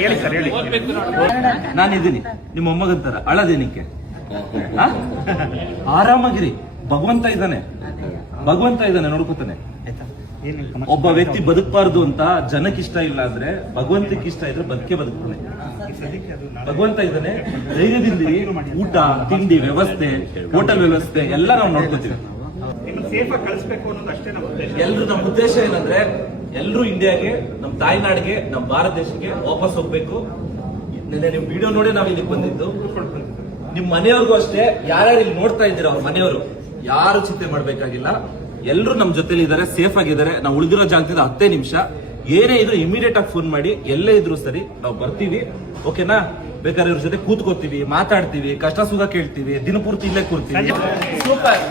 ಹೇಳಿ ಸರ್ ಹೇಳಿ. ನಾನಿದ್ದೀನಿ ನಿಮ್ಮ ಮೊಮ್ಮಗಂತರ ಅಳದೇನಿಕ್ಕೆ ಆರಾಮಾಗಿರಿ. ಭಗವಂತ ಇದ್ದಾನೆ, ಭಗವಂತ ಇದ್ದಾನೆ, ನೋಡ್ಕೊತಾನೆ. ಒಬ್ಬ ವ್ಯಕ್ತಿ ಬದುಕಬಾರ್ದು ಅಂತ ಜನಕ್ಕೆ ಇಷ್ಟ ಇಲ್ಲ ಅಂದ್ರೆ ಭಗವಂತಕ್ಕೆ ಇಷ್ಟ ಇದ್ರೆ ಬದುಕ್ತಾನೆ. ಭಗವಂತ ಇದ್ದಾನೆ, ಧೈರ್ಯದಿಂದಿರಿ. ಊಟ ತಿಂಡಿ ವ್ಯವಸ್ಥೆ, ಹೋಟೆಲ್ ವ್ಯವಸ್ಥೆ ಎಲ್ಲ ನಾವು ನೋಡ್ಕೋತೀವಿ. ಎಲ್ರು ನಮ್ಮ ಉದ್ದೇಶ ಏನಂದ್ರೆ ಎಲ್ರು ಇಂಡಿಯಾಗೆ, ನಮ್ಮ ತಾಯ್ನಾಡಿಗೆ, ನಮ್ಮ ಭಾರತ ದೇಶಕ್ಕೆ ವಾಪಸ್ ಹೋಗ್ಬೇಕು. ನಿಮ್ ವಿಡಿಯೋ ನೋಡಿ ನಾವು ಇಲ್ಲಿಗೆ ಬಂದಿದ್ದು. ನಿಮ್ ಮನೆಯವ್ರಿಗೂ ಅಷ್ಟೇ, ಯಾರ್ಯಾರು ಇಲ್ಲಿ ನೋಡ್ತಾ ಇದ್ದೀರಾ ಅವ್ರ ಮನೆಯವರು ಯಾರು ಚಿಂತೆ ಮಾಡ್ಬೇಕಾಗಿಲ್ಲ. ಎಲ್ರು ನಮ್ ಜೊತೆಲಿ ಇದಾರೆ, ಸೇಫ್ ಆಗಿದ್ದಾರೆ. ನಾವು ಉಳಿದಿರೋ ಜಾಗದಿಂದ 10 ನಿಮಿಷ ಏನೇ ಇದ್ರು ಇಮಿಡಿಯೇಟ್ ಆಗಿ ಫೋನ್ ಮಾಡಿ, ಎಲ್ಲೇ ಇದ್ರು ಸರಿ ನಾವು ಬರ್ತೀವಿ. ಓಕೆನಾ? ಬೇಕಾದ್ರೆ ಇವ್ರ ಜೊತೆ ಕೂತ್ಕೋತೀವಿ, ಮಾತಾಡ್ತೀವಿ, ಕಷ್ಟ ಸುಖ ಕೇಳ್ತೀವಿ, ದಿನಪೂರ್ತಿ ಇಲ್ಲೇ ಕೂರ್ತೀವಿ. ಸೂಪರ್.